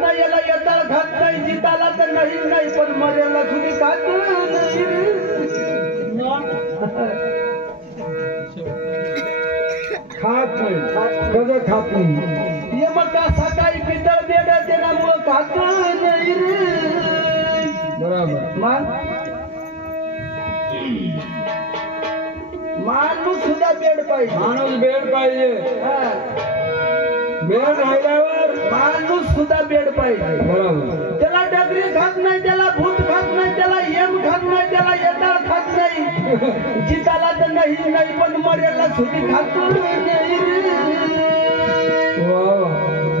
नाही याला येताळ खात नाही जिताला तर नाही नाही पण मर्याला सुधी खात नाही. खात नाही खात नाही? ये मग का सकाळी पितळ बेड त्यामुळं खात नाही रे. बरोबर. मग माणूस सुद्धा बेड पाहिजे. माणूस बेड पाहिजे. बेड राहिल्यावर माणूस सुद्धा बेड पाहिजे. बरोबर. त्याला डगरी खात नाही त्याला भूत खात नाही त्याला येम खात नाही त्याला येताळ खात नाही. जिताला तर नाही नाही पण मर्याला सुधी खात नाही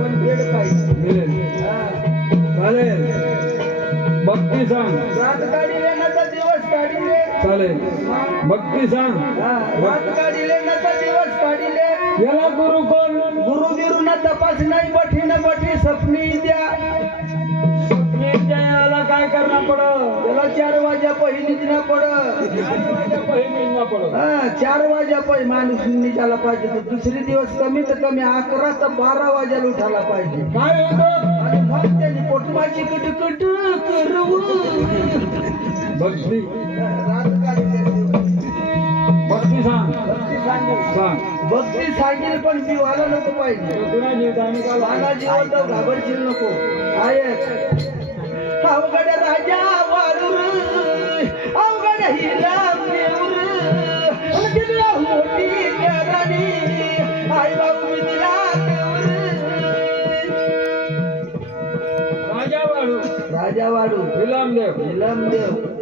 पण बेड पाहिजे. चालेल. भक्ती सांग. रात नचा दिवस काढिले चालेल. भक्ती सांग. रात काढिले याला गुरु कोण? गुरु बिरुना तपास नाही बठी न बठी सपनी द्या स्वप्नीच्या याला काय करणं पडत त्याला चार वाजा पड पहिली पडत हा चार वाजा पहिली माणूस निघाला पाहिजे. तर दुसरे दिवस कमीत कमी अकरा तर बारा वाजायला उठायला पाहिजे. काय होतं? मग त्यांनी पोटमाची कट कट करवू भक्ती भक्ती सांगू सांग भक्ती सांगेल पण जीवाला नको पाहिजे. तुला मला जीवन तर घाबरशील नको. आहे अवघड राजा वाढूर अवघड राणी आई बाबू मी दिला राजा वाळू राजा वाडू विलामदेव. निलमदेव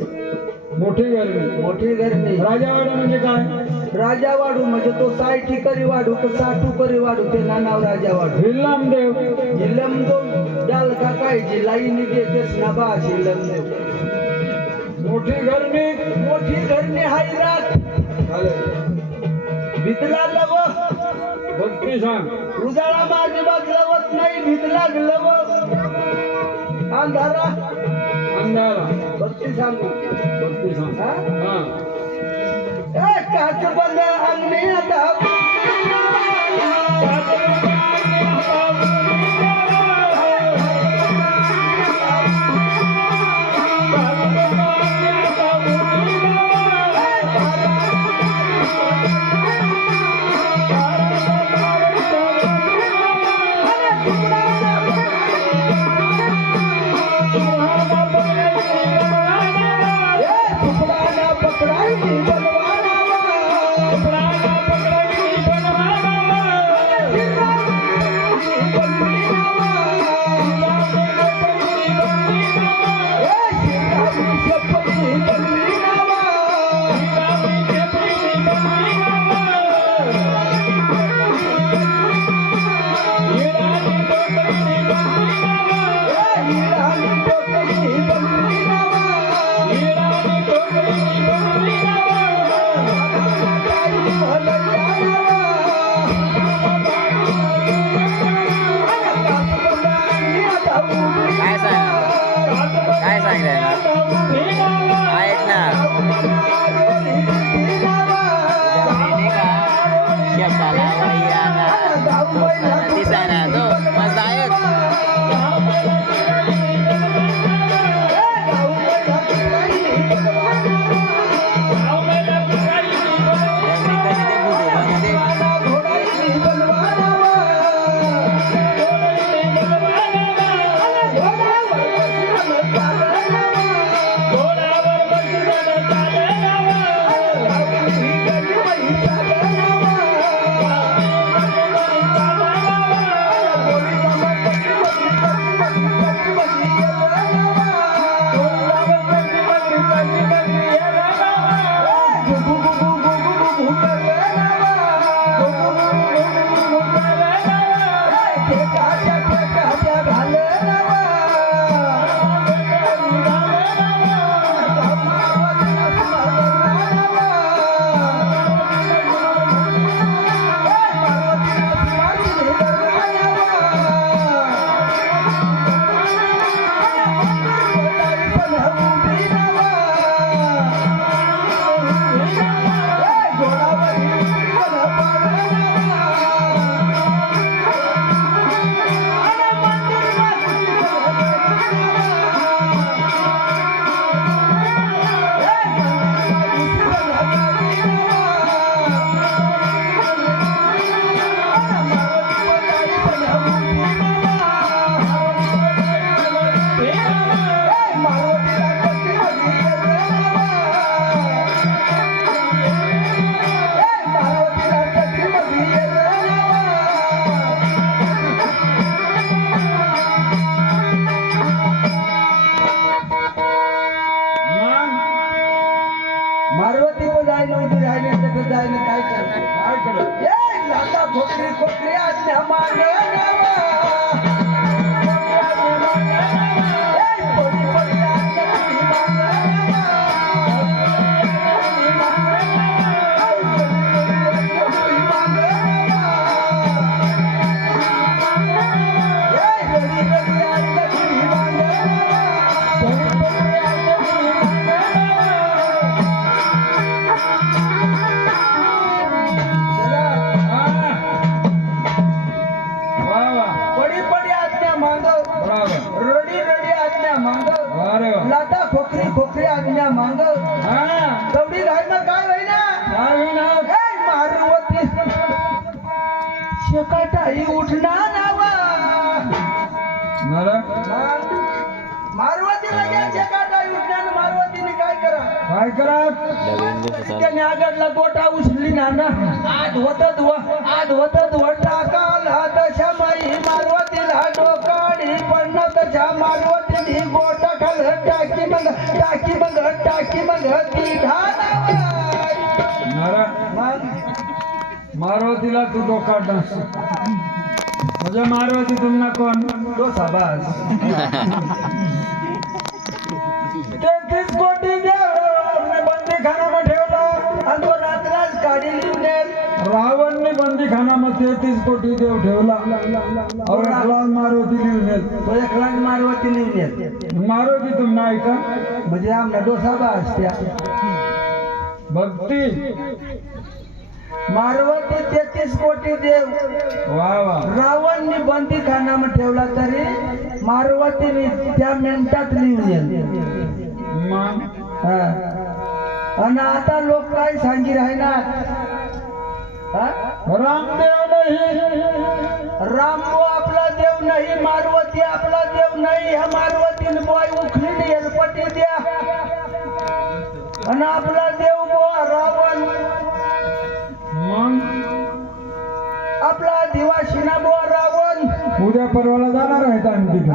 मोठी गर्मी. मोठी घरणी राजा वाडू म्हणजे काय? राजा वाडू म्हणजे तो साय ठिकरी वाडू तो साठू करी वाडू ते नाव राजा वाडू विलामदेव निलमदो डाल का काय जी लाईन देतेस ना बा निलमदेव मोठी गर्मी. मोठी घरणी हाय रात. भितला लव. भक्ती सांग. उजाळा माझी बाग लवत नाही भितला लव. अंधारा. अंधारा भक्ती सांगू भक्ती सांग हा? हा ए, di sana tuh mas Dayut शेकाटाई उठना नावा. मारुवतीला घ्या शेकाटाई उठण्यानं मारुवतीने काय करा? काय करा? त्याने आगडला गोटा उचलली ना ना. आज होत आज होत टाकाला तशा माई मारवतीला डोकाडी पडणं तशा मारवतीने गोटा खाल टाकी मग टाकी मग टाकी मग ती. नरा मग मारुतीला तू डोका डान्स म्हणजे मारुती तुम्हाला कोण? तो साबास तेहतीस कोटी बंदी खानामध्ये ठेवला. आणि तो रात्रात काढी रावणने बंदी खानामध्ये तेहतीस कोटी देव ठेवला. और एकला मारुती लिहून येत. तो एकलाच मारवती लिहिण्यात मारुती तुम्हाला ऐका. म्हणजे आमला डोसा बास त्या भक्ती. मारवती तेहतीस कोटी देव. वा वा. रावणने बंदी खानामध्ये ठेवला तरी मारवतीने त्या मिनिटात लिहून हा. आणि आता लोक काय सांगी राहणार? रामदेव नाही. रामबो आपला देव नाही मारवती आपला देव नाही ह्या मारवतीने बॉय उखलीने एलपटी द्या. आणि आपला देव बो रावण आपला दिवाशिना बो रावण. उद्या परवाला जाणार आहेत आम्ही तिथे.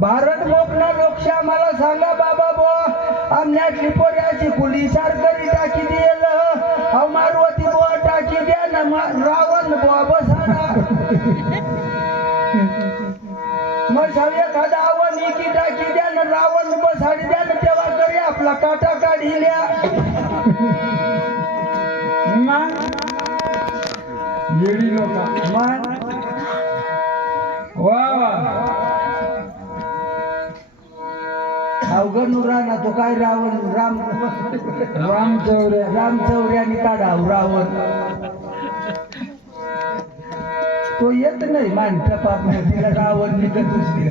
भारत मोकना लोकशा मला सांगा बाबा बो आमण्यातली पोऱ्याची कुली सारकरी टाकी दिल. अहो मारवती बो टाकी द्या ना रावण बो बसाना. मग सावी एखादा आव्हान की टाकी द्या ना रावण बसाडी द्या ना तेव्हा करी आपला काटा काढिल्या लोक मग वा वा. अवघड ना तो काय रावण? राम राम चौरे. राम चौऱ्याने काढाव रावण. तो येत नाही माणसं पाप तिला रावण निघत दुसरी.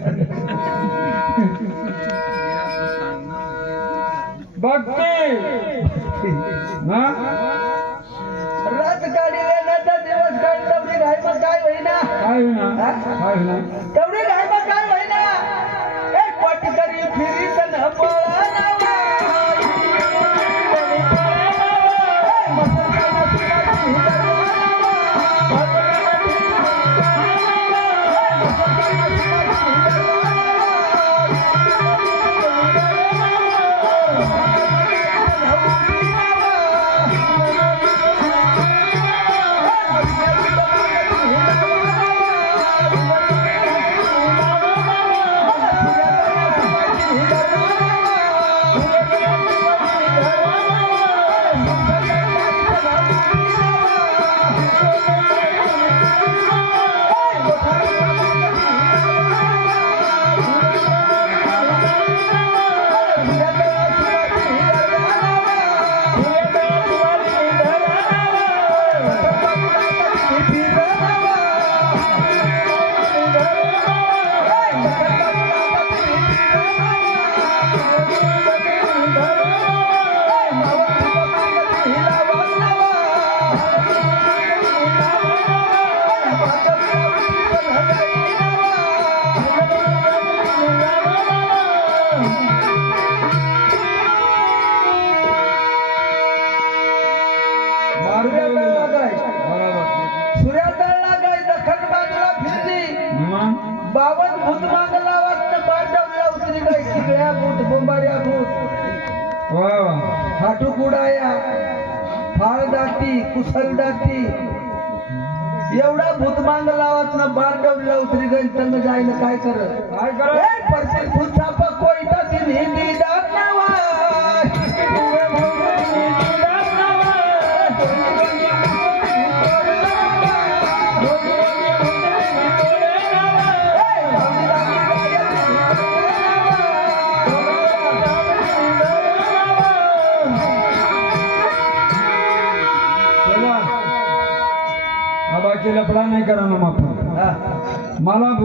भक्ती. हा? काय होईना? काय होईना? काय होईना? तेवढी काय होईना? एक पटकरी फिरी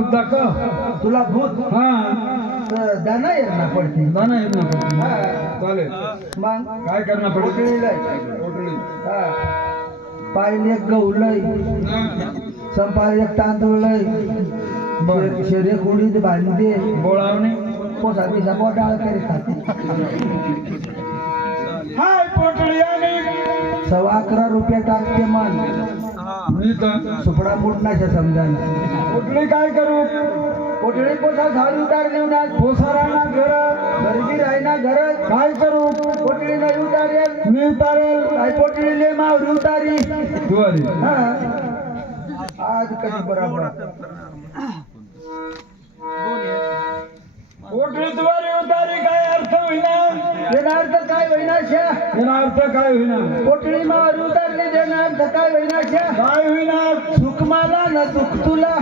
भूत दाखव तुला भूत हा. तर दाना येणार पडते. नको हा. चालेल. मग? काय करणं पडेल पोटळीला पोटली. हा. पायले एक गहू लय. एक तांदूळ लय. शरीर गुडीत बांधते बोळावणे? पोटा बिसा पोटाळ करीत हाय सव्वा अकरा रुपये टाकते मन. मी तर सुपडा मोठणाच्या समजायला पोटली काय करू पोटळी पोटा झाड उतार देऊ ना पोसा राहणार घर गरबी राहिना घर काय करू पोटळी नाही उतारेल मी उतारेल काय पोटळी ले मावरी उतारी तू आली हा आज कधी बरोबर पोटली तुवारी उतारी काय अर्थ होईना त्याचा अर्थ काय वैनाशा याला अर्थ काय होईना पोटळी मावरी अर्थ काय वैनाशा काय होईना? सुख मला ना दुःख तुला.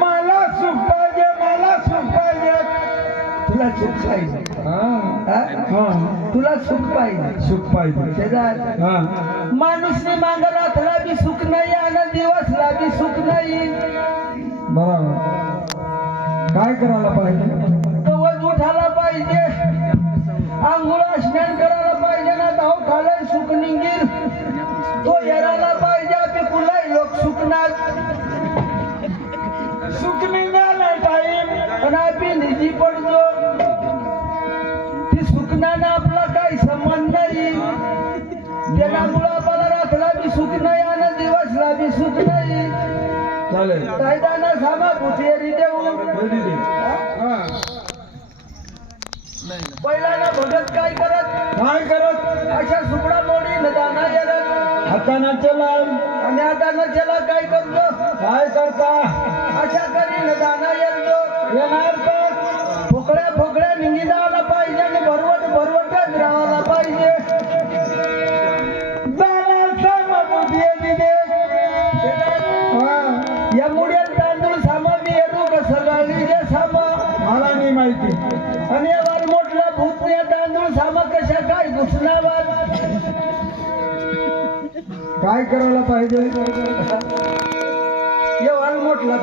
मला सुख पाहिजे मला सुख पाहिजे. तुला सुख पाहिजे. हा. हा? हा. तुला सुख पाहिजे. सुख पाहिजे. शेजार. मांगरातला बी सुख नाही आणि दिवसला बी सुख नाही. बरोबर. काय करायला पाहिजे? कवच उठायला पाहिजे. आंघोळा स्नान करायला ना खालाय सुख निघील तो येरायला पाहिजे आपे कुलाय लोक सुकणार. सुख निघाला टाईम पण आपी निधी पडतो. ती सुकण्यानं आपला काही संबंध नाही. त्याला मुळापाला राखला बी सुख नाही आणि दिवसला बी सुख नाही. कायदाना सामा भुतेरी देऊ? हा? पहिल्यानं भगत काय काय करत. अशा सुपडा मोडी नदाना येत हाताना चलाल. आणि आता नचेला काय करतो? काय करता? अशा करी नदाना येतो येणार तर फुकड्या फुकड्या निंगी जायला पाहिजे आणि भरवट भरवटच काय करायला पाहिजे? या वाल मोठला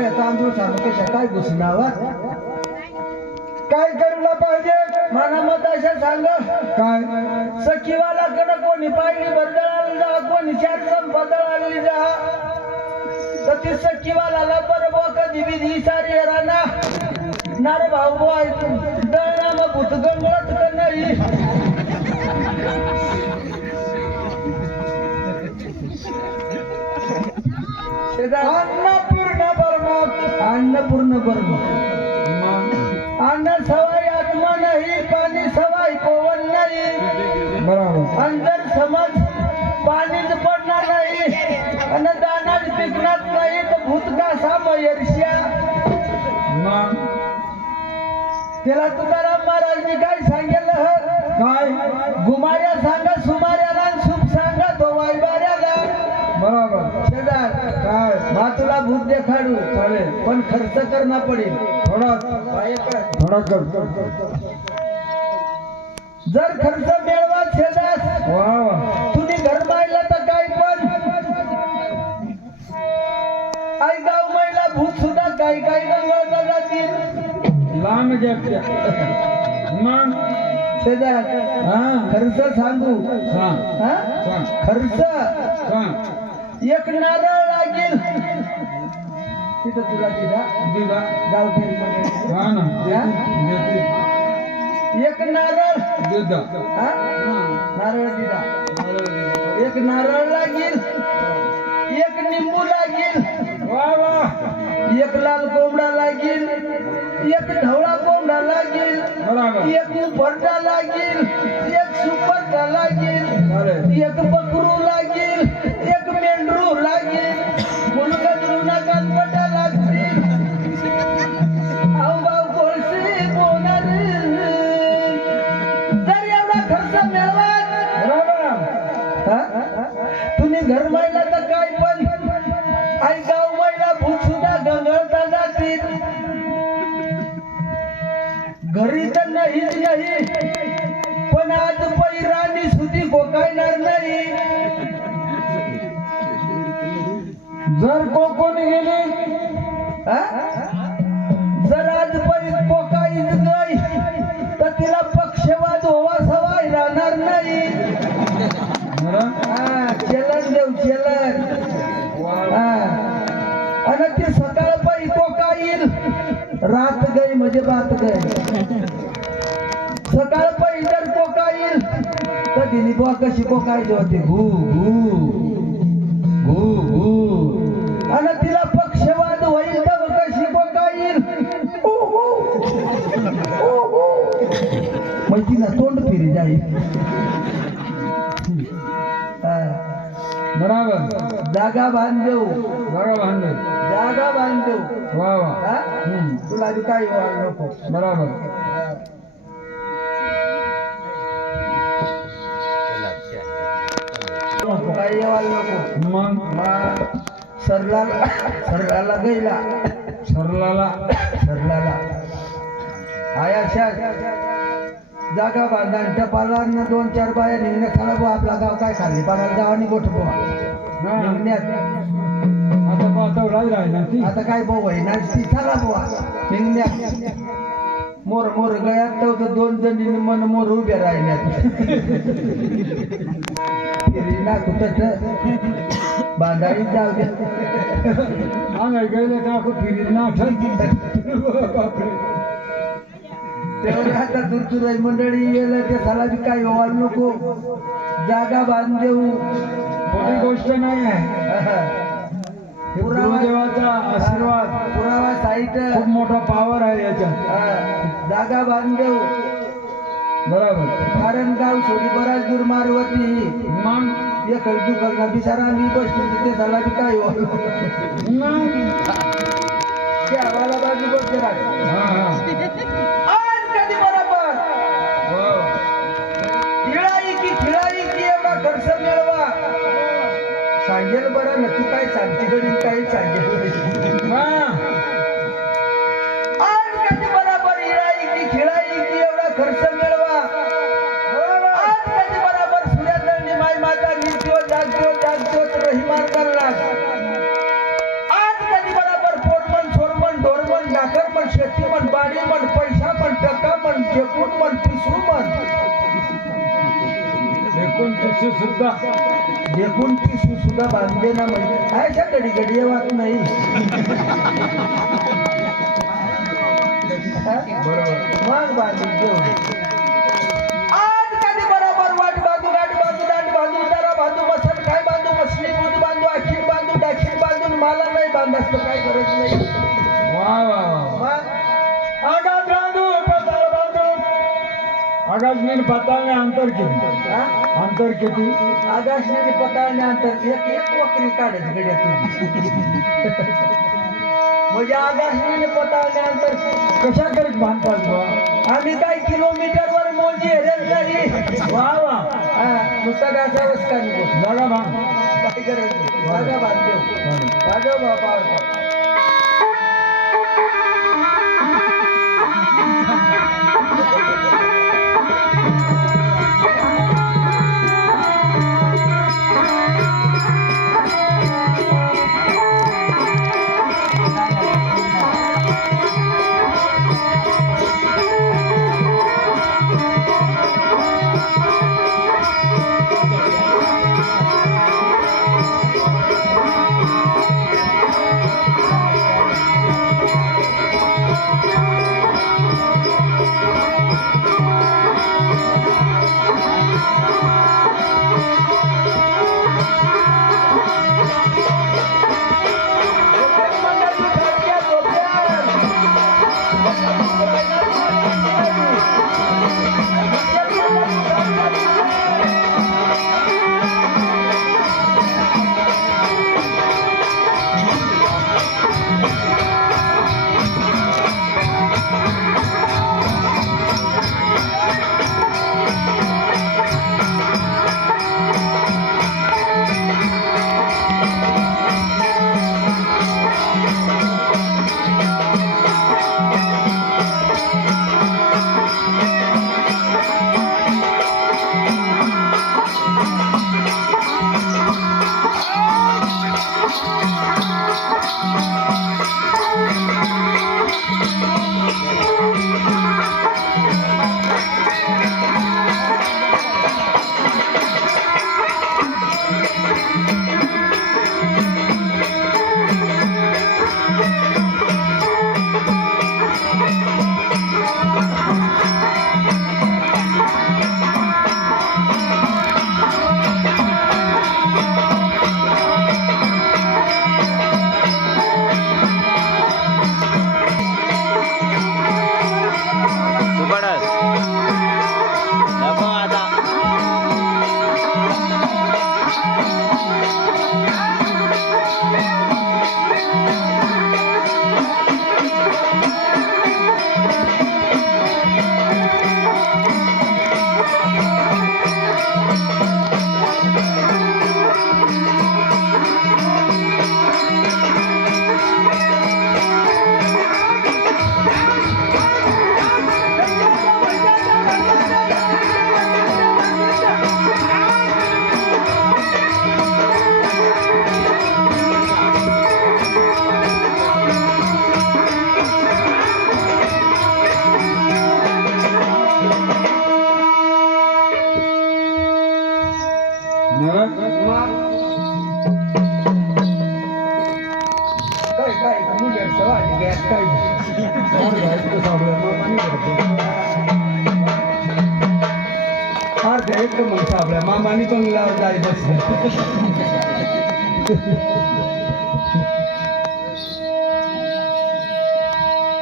या तांदूळ सामा कशा काय घुसणावर काय करायला पाहिजे? मला मत अशा सांग. काय? सखीवालाकडे कोणी पाहिली बदळाली जा कोणी चार बदळाली जा. तर ती सखीवालाला बरोबर कधी बी सारी राना नारे भाऊ दळणा मग भूत गंगळत का नाही. अन्नपूर्ण बर्मक अन्नपूर्ण बरोबर अन्न सवाई आत्मा नाही पाणी सवाई पवन नाही बरोबर. अंदर समज पाणीच पडणार नाही. पिकणार नाही तर भूत का सामयर्ष्या त्याला तुकाराम महाराजनी काय सांगितलं? काय? गुमाऱ्या सांगा सुमाऱ्याला. भूत देखाडू चालेल. पण खर्च करणं पडेल. थोडा काय? थोडा कर जर खर्च मिळवा शेजार वा वा. तुम्ही घर बांधलं तर काय पण. आई गाव महिला भूत सुद्धा काही काही रंगवता जातील लांब घेतल्या मग? शेजार हा. खर्च सांगू. हा? खर्च. एक नारळ लागेल तिथं तुला दिला दिला गाव फेरी हा ना देते देते. एक नारळ देता हा? नारळ दिला एक नारळ लागेल एक निंबू लागेल वा वा एक लाल कोंबडा लागेल एक ढवळा कोंबडा लागेल बरोबर एक मुफरटा लागेल एक सुपरटा पण आज पैराणी सुधी गोकाळणार नाही. जर कोकण गेले जर आज पै कोकाईन गई तर तिला पक्षवाद होवा सवाय राहणार नाही. चलन देऊ चलन. आणि ती सकाळ पै कोकाईल रात गई म्हणजे बात गई बुवा कशी कोकायची होती. घू घू घू घू आणि तिला पक्षवाद होईल तर ऊ. ऊ, ऊ. मग तिला तोंड फिरी जाईल. बराबर. जागा बांधदेऊ बघा भांडे जागा बांधदेऊ वा वा. हा? तुला व्हायला नको. बराबर. मग सरला सरला गेला सरलाला. सरलाला. आया शाक जागा बांधा आणि पालांना दोन चार बाया निघण्यात आला बुवा आपला गाव काय खाल्ली पाण्याला गावानी गोठ बुवा. हा. निघण्यात. आता पाहतो राहिला आता काय भाऊ आहे? ना ती चला बुवा. निघण्यात. मोर मोर गयात तर दोन जणी मन मोर उभ्या राहिल्यात. फिरी ना कुठं बांधावी जाऊ दे अंगाई गेले का आपण फिरीत ना बापरे. तेवढे आता दुरदुराई मंडळी येलं ते साला बी काय व्हायला नको. जागा बांध देऊ. मोठी गोष्ट नाही. आहे हे गुरुदेवाचा आशीर्वाद. पुरावा साईट खूप मोठा पावर आहे याच्यात. जागा बांध देऊ. बरोबर. कारण गाव सोडी बराच दूर मारवती मग? एकल दुकल ना बिचारा मी बसली ते झाला बी काय ते आम्हाला बाजू बसते हा हा. आज कधी बरोबर? हो. खिळाई की खिळाई की एवढा खर्च मिळवा. सांगेल बरं ना तू काय सांगते काही सांगेल? एकोणतीसशे सुद्धा. सुद्धा बांधले ना म्हणजे अशा घडी घडी येवात नाही? हा? बरोबर मग देऊ आज कधी बरोबर वाट बांधू गाठ बांधू दाट बांधू उतारा बांधू मसन काय बांधू मसली दूध बांधू अखीर बांधू डाखीर बांधून मला नाही तर काय गरज नाही. आगात मी पताळने अंतर किती? अंतर किती आकाशने पताळण्यानंतर एक एक वक्री काढत गड्यातून. म्हणजे आकाशने पताळण्यानंतर कशा करीत बांधतात आम्ही काही किलोमीटरवर मोजी हेरेल नाही वा. वा नुसता व्यासावच का नको जागा बांध. काही गरज नाही. जागा बांधदेव वाजव काय गॅस काय अर्ध एक मग साबळ्या मामानी पण लाव जाय बसल्या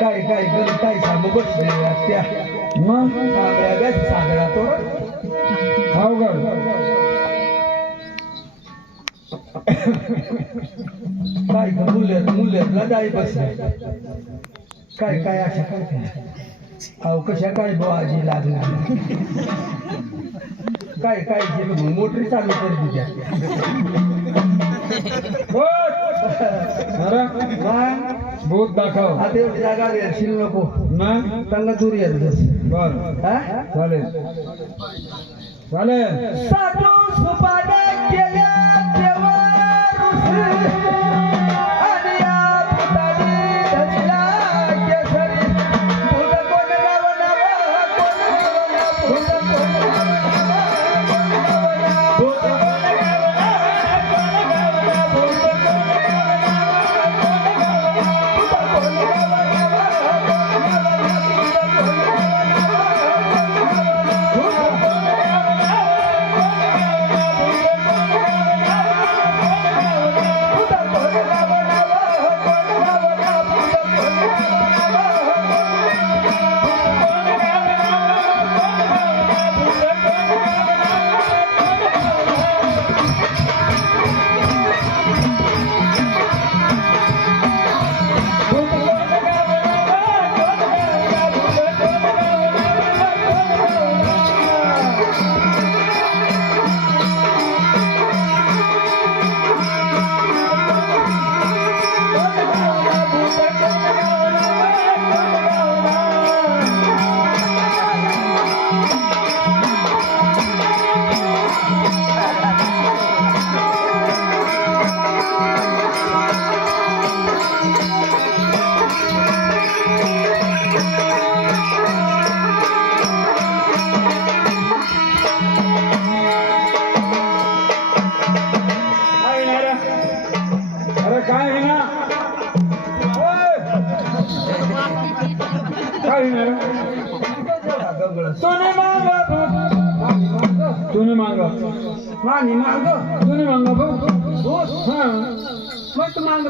काय काय कर काय सांगू बसले त्या मग साबळ्या गॅस सागरा तो अवघड मुलं जाय बसले काय काय अशा काय काय अहो कशा काय बुवाजी लागणार काय काय केलं मोटरी चालू कर तुझ्या भूत दाखव आता एवढी जागा येशील नको मग चांगला दूर येत बस बर हा? चालेल. चालेल.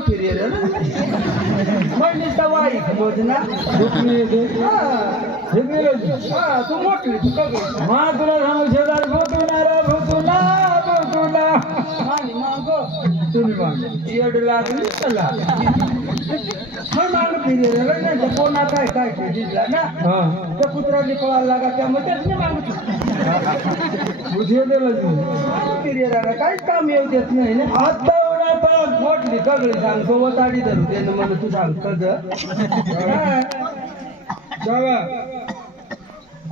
मग तू मांग फिरे रे ना? मग नुसता वाई मोजना भूत नाही येते हा नाही तू मोठी तू का गं? मा तुला सांगू शेजार भूतुना रे भूतुना भूतुना मानी मांग. तुम्ही मांगा. येड लागली चला मग मांग फिरे रे ना त्या कोणा काय काय ते दिसला ना त्या कुत्र्याने पळायला लागा त्यामध्ये त्याच नाही मागतो. बुझे दिलं काहीच काम येऊ देत नाही ना. मोठली कगळी सांग. सोबत आडी धरू दे ना मला तू सांग कग जावा.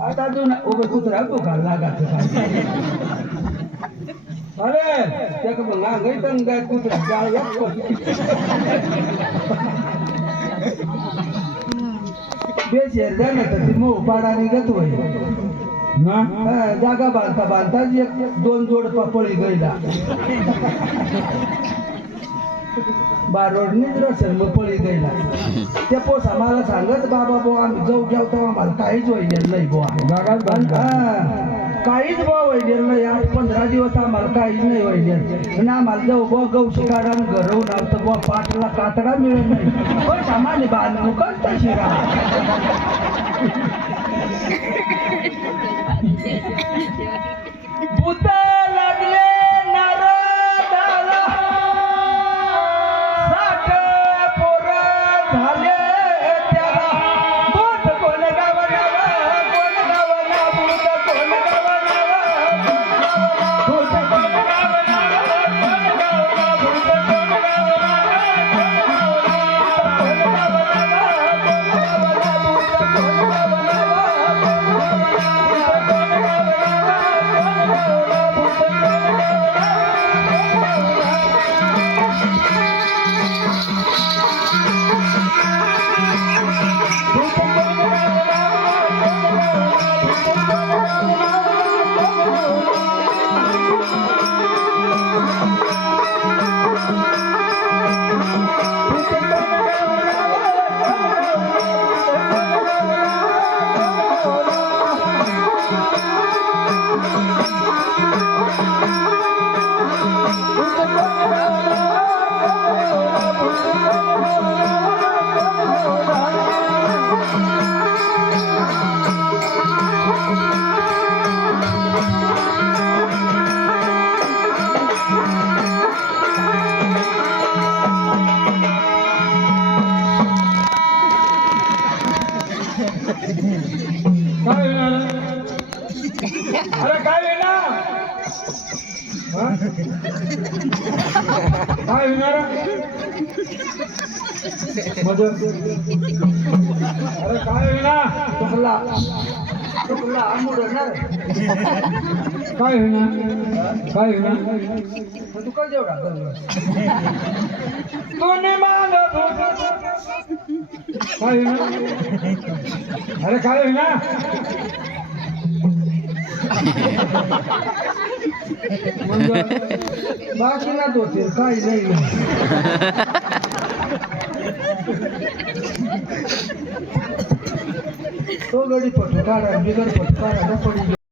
आता अजून उभं कुत्रा तो का लागा अरे त्याक मग नांगाई तर गाय कुत्रा जाळ एक बेशेर झालं तर ती मोह पाडाने गत होईल ना? जागा बांधता बांधता एक दोन जोड पपळी गईला बारोडनीच रसेल मग पळी गईला त्या पोसा मला सांगत बाबा बुवा आम्ही जाऊ जेवतो आम्हाला काहीच वैद्यल नाही बांधता. हा, काहीच बुवा वैद्यल नाही. आठ पंधरा दिवस आम्हाला काहीच नाही वैद्यल आणि आम्हाला जाऊ बुवा गौशी काढा आणि घरवून आलं बुवा पाटला कातडा मिळत नाही. पण सामान्य बांधू कसं शिरा अरे काय हा? काय होणार मदत. अरे काय होणार चुकला. चुकला. मुडणार काय होणार काय होणार तू काय जेवढा तुम्ही माग काय होणार अरे काय होणार बाकी ना होते काही नाही तो गडी पटू काढा बिगड पटू काढा पडी